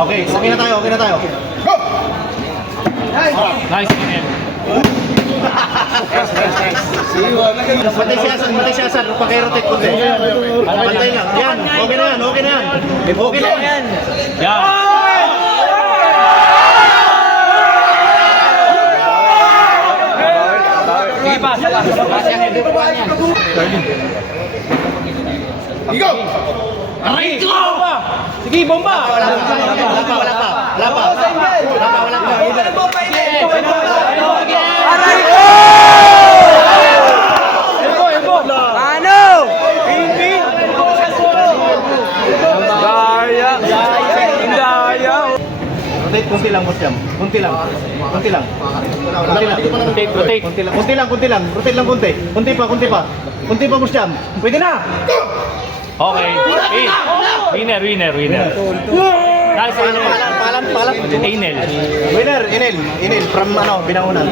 Okay, okay na tayo, okay na tayo. Go! Nice, Inel. Patay siya, sir. Paki-rotate ko din. Pantay lang. Yan, okay na yan, okay na yan. Okay na yan. Yan. Sige pa, sapa. Go! Aray ko! Sige, bomba! Wala pa. Aray ko! Elbo! Ano? Hindi! Daya! Rotate, kunti lang, boss jam. Kunti lang. Rotate. Kunti pa, boss jam. Pwede na! Okay. Winner. Nice, Inel. Palan. Inel. Winner, Inel. From binangunan.